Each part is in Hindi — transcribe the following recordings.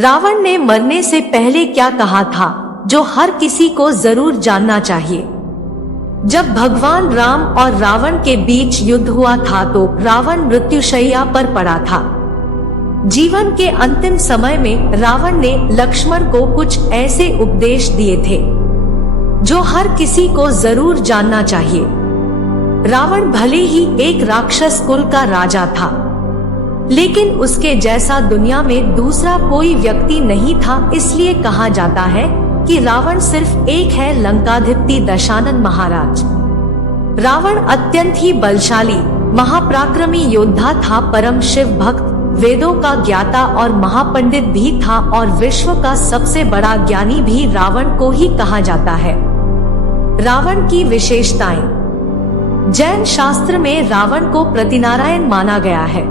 रावण ने मरने से पहले क्या कहा था जो हर किसी को जरूर जानना चाहिए। जब भगवान राम और रावण के बीच युद्ध हुआ था तो रावण मृत्युशैया पर पड़ा था। जीवन के अंतिम समय में रावण ने लक्ष्मण को कुछ ऐसे उपदेश दिए थे जो हर किसी को जरूर जानना चाहिए। रावण भले ही एक राक्षस कुल का राजा था, लेकिन उसके जैसा दुनिया में दूसरा कोई व्यक्ति नहीं था। इसलिए कहा जाता है कि रावण सिर्फ एक है, लंकाधिपति दशानन महाराज। रावण अत्यंत ही बलशाली महापराक्रमी योद्धा था, परम शिव भक्त, वेदों का ज्ञाता और महापंडित भी था और विश्व का सबसे बड़ा ज्ञानी भी रावण को ही कहा जाता है। रावण की विशेषताएं। जैन शास्त्र में रावण को प्रतिनारायण माना गया है।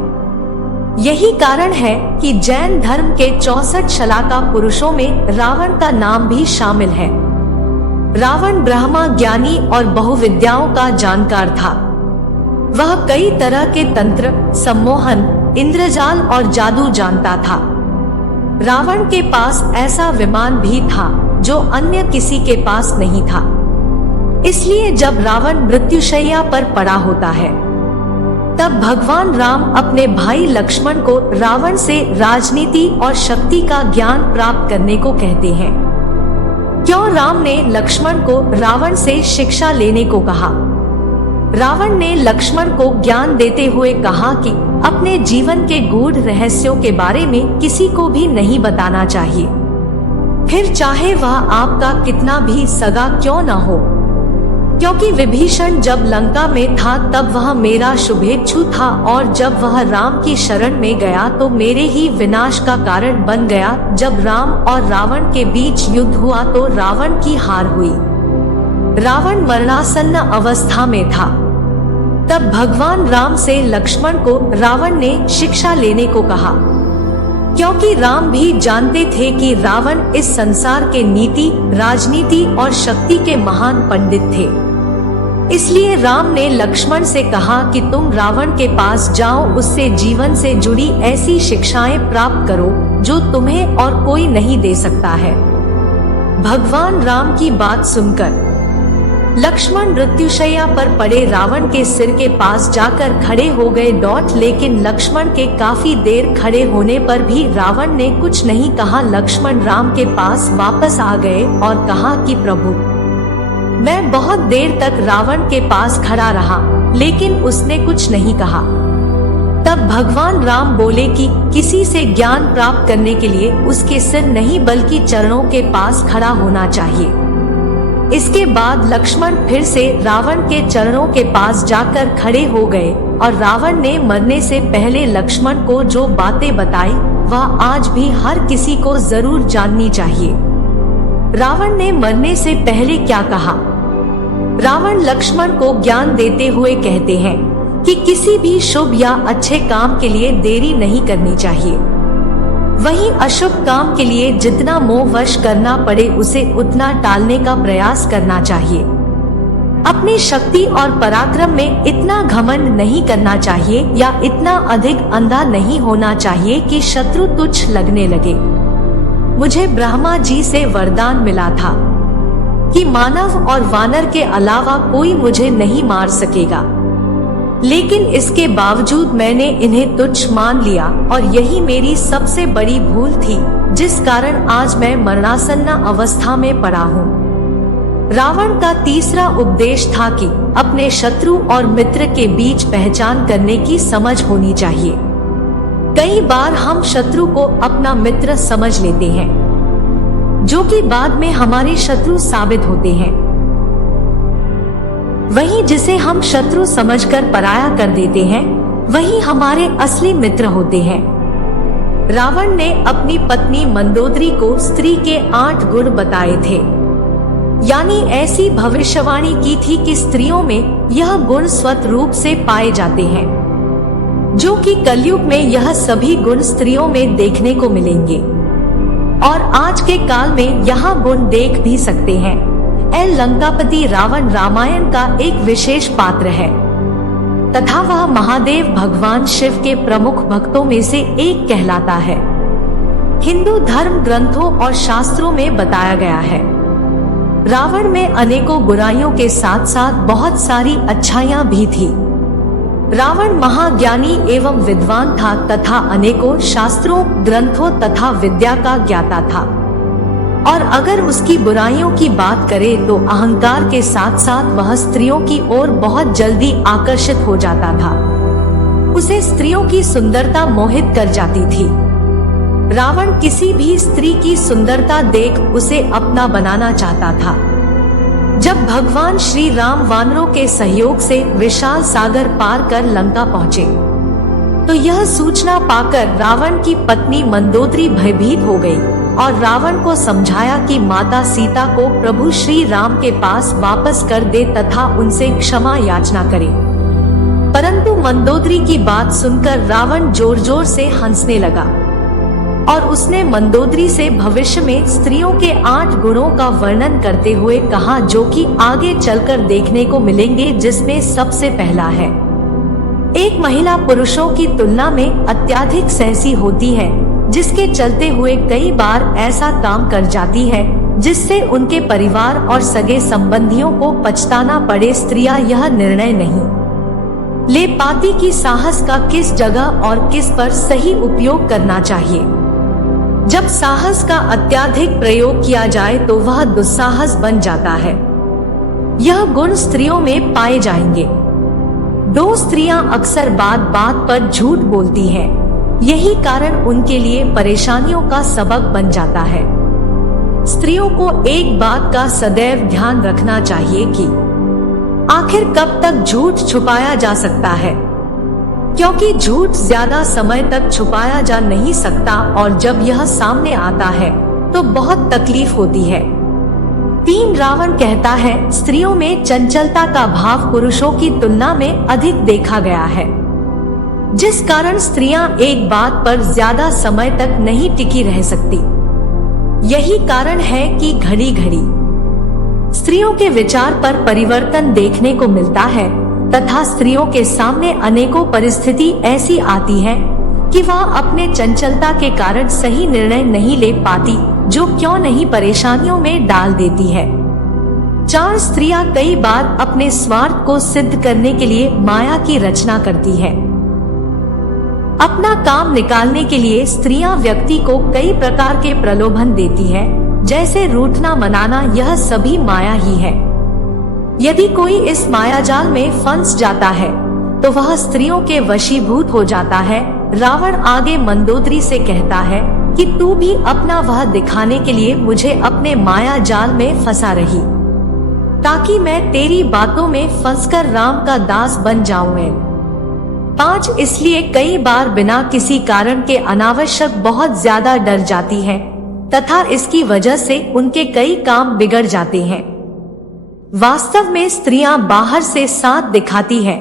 यही कारण है कि जैन धर्म के 64 शलाका पुरुषों में रावण का नाम भी शामिल है। रावण ब्रह्मा ज्ञानी और बहुविद्याओं का जानकार था। वह कई तरह के तंत्र, सम्मोहन, इंद्रजाल और जादू जानता था। रावण के पास ऐसा विमान भी था जो अन्य किसी के पास नहीं था। इसलिए जब रावण मृत्युशैया पर पड़ा होता है तब भगवान राम अपने भाई लक्ष्मण को रावण से राजनीति और शक्ति का ज्ञान प्राप्त करने को कहते हैं। क्यों राम ने लक्ष्मण को रावण से शिक्षा लेने को कहा? रावण ने लक्ष्मण को ज्ञान देते हुए कहा कि अपने जीवन के गूढ़ रहस्यों के बारे में किसी को भी नहीं बताना चाहिए, फिर चाहे वह आपका कितना भी सगा क्यों न हो। क्योंकि विभीषण जब लंका में था तब वह मेरा शुभेच्छु था और जब वह राम की शरण में गया तो मेरे ही विनाश का कारण बन गया। जब राम और रावण के बीच युद्ध हुआ तो रावण की हार हुई। रावण मरणासन्न अवस्था में था। तब भगवान राम से लक्ष्मण को रावण ने शिक्षा लेने को कहा, क्योंकि राम भी जानते थे कि रावण इस संसार के नीति, राजनीति और शक्ति के महान पंडित थे। इसलिए राम ने लक्ष्मण से कहा कि तुम रावण के पास जाओ, उससे जीवन से जुड़ी ऐसी शिक्षाएं प्राप्त करो जो तुम्हें और कोई नहीं दे सकता है। भगवान राम की बात सुनकर लक्ष्मण मृत्युशैया पर पड़े रावण के सिर के पास जाकर खड़े हो गए। लेकिन लक्ष्मण के काफी देर खड़े होने पर भी रावण ने कुछ नहीं कहा। लक्ष्मण राम के पास वापस आ गए और कहा कि प्रभु, मैं बहुत देर तक रावण के पास खड़ा रहा, लेकिन उसने कुछ नहीं कहा। तब भगवान राम बोले कि किसी से ज्ञान प्राप्त करने के लिए उसके सिर नहीं बल्कि चरणों के पास खड़ा होना चाहिए। इसके बाद लक्ष्मण फिर से रावण के चरणों के पास जाकर खड़े हो गए और रावण ने मरने से पहले लक्ष्मण को जो बातें बताई वह आज भी हर किसी को जरूर जाननी चाहिए। रावण ने मरने से पहले क्या कहा? रावण लक्ष्मण को ज्ञान देते हुए कहते हैं कि किसी भी शुभ या अच्छे काम के लिए देरी नहीं करनी चाहिए। वहीं अशुभ काम के लिए जितना मोहवश करना पड़े उसे उतना टालने का प्रयास करना चाहिए। अपनी शक्ति और पराक्रम में इतना घमंड नहीं करना चाहिए या इतना अधिक अंधा नहीं होना चाहिए कि शत्रु तुच्छ लगने लगे। मुझे ब्रह्मा जी से वरदान मिला था कि मानव और वानर के अलावा कोई मुझे नहीं मार सकेगा, लेकिन इसके बावजूद मैंने इन्हें तुच्छ मान लिया और यही मेरी सबसे बड़ी भूल थी, जिस कारण आज मैं मरणासन्न अवस्था में पड़ा हूँ। रावण का तीसरा उपदेश था कि अपने शत्रु और मित्र के बीच पहचान करने की समझ होनी चाहिए। कई बार हम शत्रु को अपना मित्र समझ लेते हैं, जो कि बाद में हमारे शत्रु साबित होते हैं। वहीं जिसे हम शत्रु समझकर पराया कर देते हैं वही हमारे असली मित्र होते हैं। रावण ने अपनी पत्नी मंदोदरी को स्त्री के 8 गुण बताए थे, यानी ऐसी भविष्यवाणी की थी कि स्त्रियों में यह गुण स्वत रूप से पाए जाते हैं, जो कि कलयुग में यह सभी गुण स्त्रियों में देखने को मिलेंगे और आज के काल में यह गुण देख भी सकते हैं। लंकापति रावण रामायण का एक विशेष पात्र है तथा वह महादेव भगवान शिव के प्रमुख भक्तों में से एक कहलाता है। हिंदू धर्म ग्रंथों और शास्त्रों में बताया गया है। रावण में अनेकों बुराइयों के साथ साथ बहुत सारी अच्छाइयां भी थी। रावण महाज्ञानी एवं विद्वान था तथा अनेकों शास्त्रों, ग्रंथों तथा विद्या का ज्ञाता था। और अगर उसकी बुराइयों की बात करें तो अहंकार के साथ साथ वह स्त्रियों की ओर बहुत जल्दी आकर्षित हो जाता था। उसे स्त्रियों की सुंदरता मोहित कर जाती थी। रावण किसी भी स्त्री की सुंदरता देख उसे अपना बनाना चाहता था। जब भगवान श्री राम वानरों के सहयोग से विशाल सागर पार कर लंका पहुँचे तो यह सूचना पाकर रावण की पत्नी मंदोदरी भयभीत हो गई और रावण को समझाया कि माता सीता को प्रभु श्री राम के पास वापस कर दे तथा उनसे क्षमा याचना करे। परंतु मंदोदरी की बात सुनकर रावण जोर जोर से हंसने लगा और उसने मंदोदरी से भविष्य में स्त्रियों के 8 गुणों का वर्णन करते हुए कहा, जो कि आगे चलकर देखने को मिलेंगे, जिसमें सबसे पहला है, एक महिला पुरुषों की तुलना में अत्यधिक सहसी होती है, जिसके चलते हुए कई बार ऐसा काम कर जाती है जिससे उनके परिवार और सगे संबंधियों को पछताना पड़े। स्त्रियां यह निर्णय नहीं ले पाती कि साहस का किस जगह और किस पर सही उपयोग करना चाहिए। जब साहस का अत्यधिक प्रयोग किया जाए तो वह दुस्साहस बन जाता है। यह गुण स्त्रियों में पाए जाएंगे। 2 स्त्रियां अक्सर बात बात पर झूठ बोलती हैं। यही कारण उनके लिए परेशानियों का सबक बन जाता है। स्त्रियों को एक बात का सदैव ध्यान रखना चाहिए कि आखिर कब तक झूठ छुपाया जा सकता है, क्योंकि झूठ ज्यादा समय तक छुपाया जा नहीं सकता और जब यह सामने आता है तो बहुत तकलीफ होती है। 3 रावण कहता है, स्त्रियों में चंचलता का भाव पुरुषों की तुलना में अधिक देखा गया है, जिस कारण स्त्रियां एक बात पर ज्यादा समय तक नहीं टिकी रह सकती। यही कारण है कि घड़ी घड़ी स्त्रियों के विचार पर परिवर्तन देखने को मिलता है तथा स्त्रियों के सामने अनेकों परिस्थिति ऐसी आती है कि वह अपने चंचलता के कारण सही निर्णय नहीं ले पाती, जो क्यों नहीं परेशानियों में डाल देती है। 4 स्त्रियां कई बार अपने स्वार्थ को सिद्ध करने के लिए माया की रचना करती है। अपना काम निकालने के लिए स्त्रियां व्यक्ति को कई प्रकार के प्रलोभन देती है, जैसे रूठना मनाना, यह सभी माया ही है। यदि कोई इस मायाजाल में फंस जाता है तो वह स्त्रियों के वशीभूत हो जाता है। रावण आगे मंदोदरी से कहता है कि तू भी अपना वह दिखाने के लिए मुझे अपने माया जाल में फंसा रही, ताकि मैं तेरी बातों में फंसकर राम का दास बन जाऊं। 5 इसलिए कई बार बिना किसी कारण के अनावश्यक बहुत ज्यादा डर जाती है तथा इसकी वजह से उनके कई काम बिगड़ जाते हैं। वास्तव में स्त्रियां बाहर से साथ दिखाती है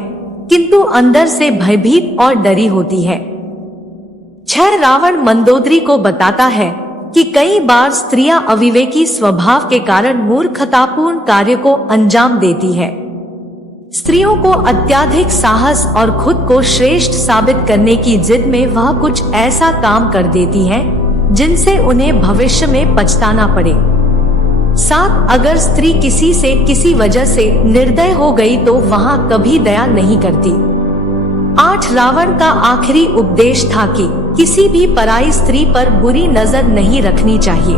किंतु अंदर से भयभीत और डरी होती है। 6 रावण मंदोदरी को बताता है कि कई बार स्त्रियां अविवेकी स्वभाव के कारण मूर्खतापूर्ण कार्य को अंजाम देती है। स्त्रियों को अत्यधिक साहस और खुद को श्रेष्ठ साबित करने की जिद में वह कुछ ऐसा काम कर देती है जिनसे उन्हें भविष्य में पछताना पड़े। 7 अगर स्त्री किसी से किसी वजह से निर्दय हो गई तो वहां कभी दया नहीं करती। 8 रावण का आखिरी उपदेश था कि किसी भी पराई स्त्री पर बुरी नजर नहीं रखनी चाहिए,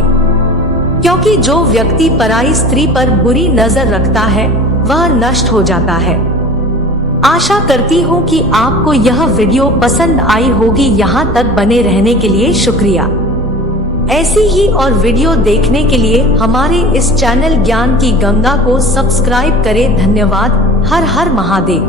क्योंकि जो व्यक्ति पराई स्त्री पर बुरी नजर रखता है वह नष्ट हो जाता है। आशा करती हूँ कि आपको यह वीडियो पसंद आई होगी। यहाँ तक बने रहने के लिए शुक्रिया। ऐसी ही और वीडियो देखने के लिए हमारे इस चैनल ज्ञान की गंगा को सब्सक्राइब करें। धन्यवाद। हर हर महादेव।